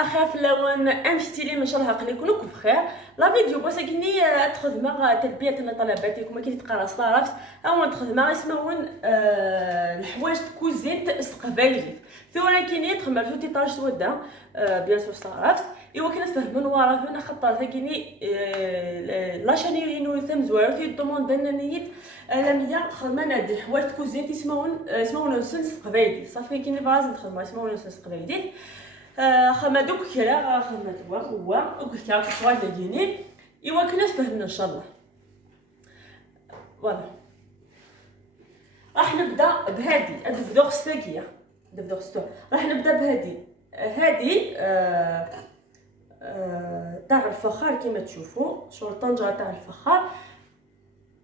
اخاف لو انشتي لي ان شاء الله قليكم بخير. لا فيديو بس كني ادخل مع تلبيه طلباتكم كي تقرا صارفت او ندخل مع اسمون الحوايج كوزينت استقبالي ثورا كيني تخمر في تيطاج سودا بيان سور صارفت ايوا كنا فهمن وراه هنا خطر كيني لا شاني انو ثم زوار في دوموند نيت لميا خدمنا دي حوايج كوزينت اسمون سنس قبايلي صافي كيني باز ندخل اسمون سنس قبايلي خما دوك كرا خما هو وقلت لك شويه ديني ايوا كنا فهمنا ان شاء الله. فوالا راح نبدا بهادي الدفدوغ ستاكيه الدفدوغ ستو راح نبدا بهادي تاع الفخار كما تشوفوا شغل طنجره تاع الفخار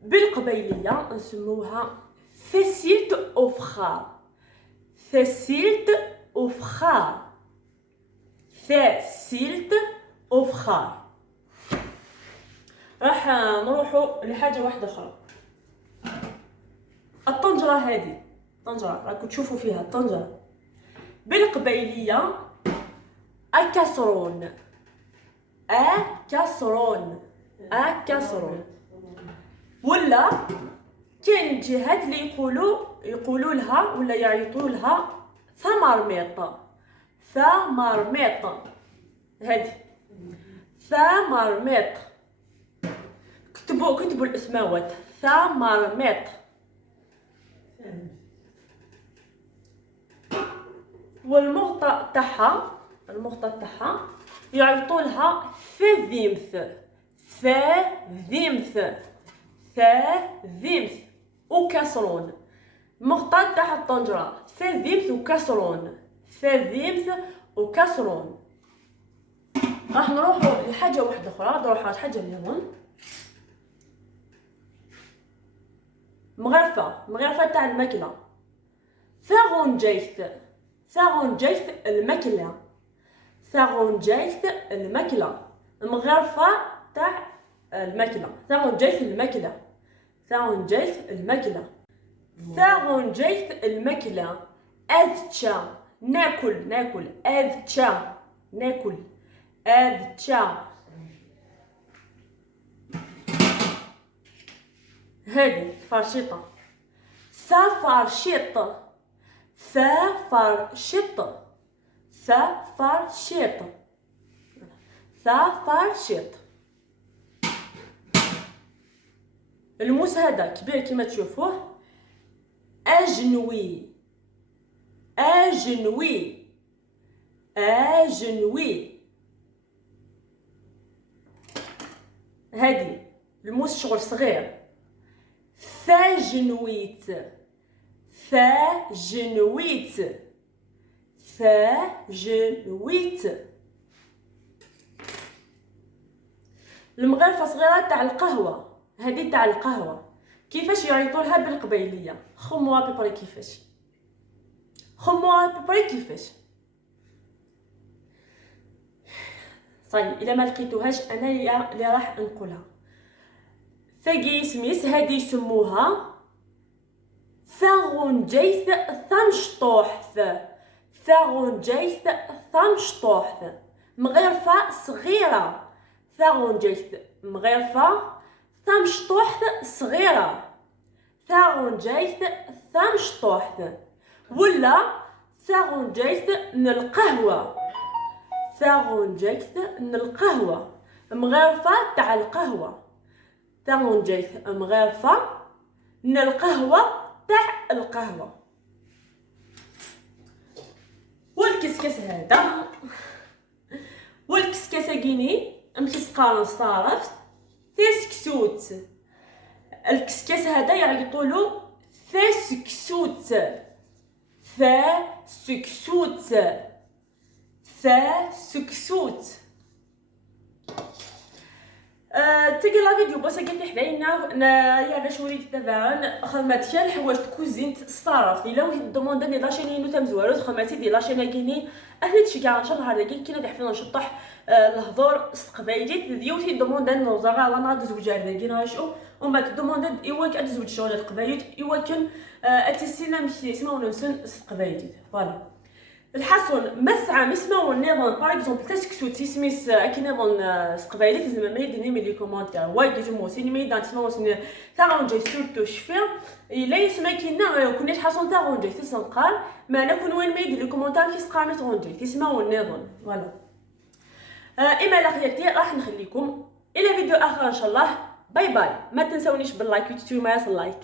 بالقبيليه نسموها فسيلت اوفخار فسيلت اوفخار فسيلت اوفخار. راح نروحوا لحاجه واحده اخرى. الطنجره هذه طنجره راكم تشوفوا فيها الطنجره بالقبيليه اكاسرون اكاسرون اكاسرون ولا كاين جهات اللي يقولوا لها ولا يعيطوا لها ثمرميط ثمرميط هادي ثمرميط كتبوا الاسماوات ثمرميط. والمغطى تاعها يعيطوا لها فذيمث فذيمث فذيمث وكسرون. مغطى تاع الطنجره فذيمث وكسرون فذيمث وكسرون. راح نروحوا لحاجه واحده اخرى نروحوا لحاجه اليمن مغرفه تاع الماكله ثاغونجيث الماكله ثاغونجيث الماكله المغرفه تاع الماكله ثاغونجيث الماكله ثاغونجيث الماكله ثاغونجيث الماكله اذتشا ناكل اذتشا ناكل اذتشا. هذه فرشيطه ثفرشيط ثفرشيط ثفرشيط ثفرشيط. الموس هذا كبير كما تشوفوه اجنوي اجنوي اجنوي. هادي الموس شغل صغير ثاجنويت ثاجنويت ثاجنويت. المغرفه صغيره تاع القهوه هذه تاع القهوه كيفاش يعيطوا لها بالقبيليه خموا بيبري كيفاش خموا بيبري كيفاش. صاي الا ما لقيتوهاش انا اللي راح نقولها. ثقي سميس هذه يسموها ثاغونجيث ثمشطوحث ثاغونجيث ثمشطوحث مغرفه صغيره ثاغونجيث مغرفه ثمشطوحث صغيره ثاغونجيث ثمشطوحث ولا ثاغونجيث من القهوه ثاغونجيث من القهوه مغرفه تاع القهوه ثاغونجيث مغرفه من القهوه تاع القهوه. والكسكس هذا والكسكس كيني مكسقان صارفت ثسكسوت. الكسكس هذا يعيطولو ثسكسوت ثسكسوت ثسكسوت. تلقى لا فيديو بس قلت حداينا يا باش وليت تبعن خدمات شال حوايج كوزينت الصرف الا وحد دومونداني لاشيني نو تم زوارو خدماتي ديال لاشينا كيني اهني تشكا ان شاء الله هذا كاين دحفنا نشطح الهضور استقبايلي ديوتي دوموندان نوزغا على نهار زوج هذاكين راشو ومن بعد دوموندان ايوا كتزوج شغل قبايلي ايوا كان اتسينا مشي اسمه نسن استقبايلي. فوالا الحصن مسعى مسمى والنظام باغ اكزومبل تسكسوت سميس كي نظن سقبايلك زعما ما يديني مي لي كومونتير وايد يجمو سيني مي دان تسمعوا سن تاغونجي سورتو شفير الا يسمع كينا كونيش حصن تاغونجي تسنقال ما نكون وين ما يدير لي كومونتير كي سقامي تغونجي تسمعوا النظام فوالا. اما لا خيرتي راح نخليكم الى فيديو اخر ان شاء الله. باي باي. ما تنسونيش باللايك وتشتروا معايا اللايك.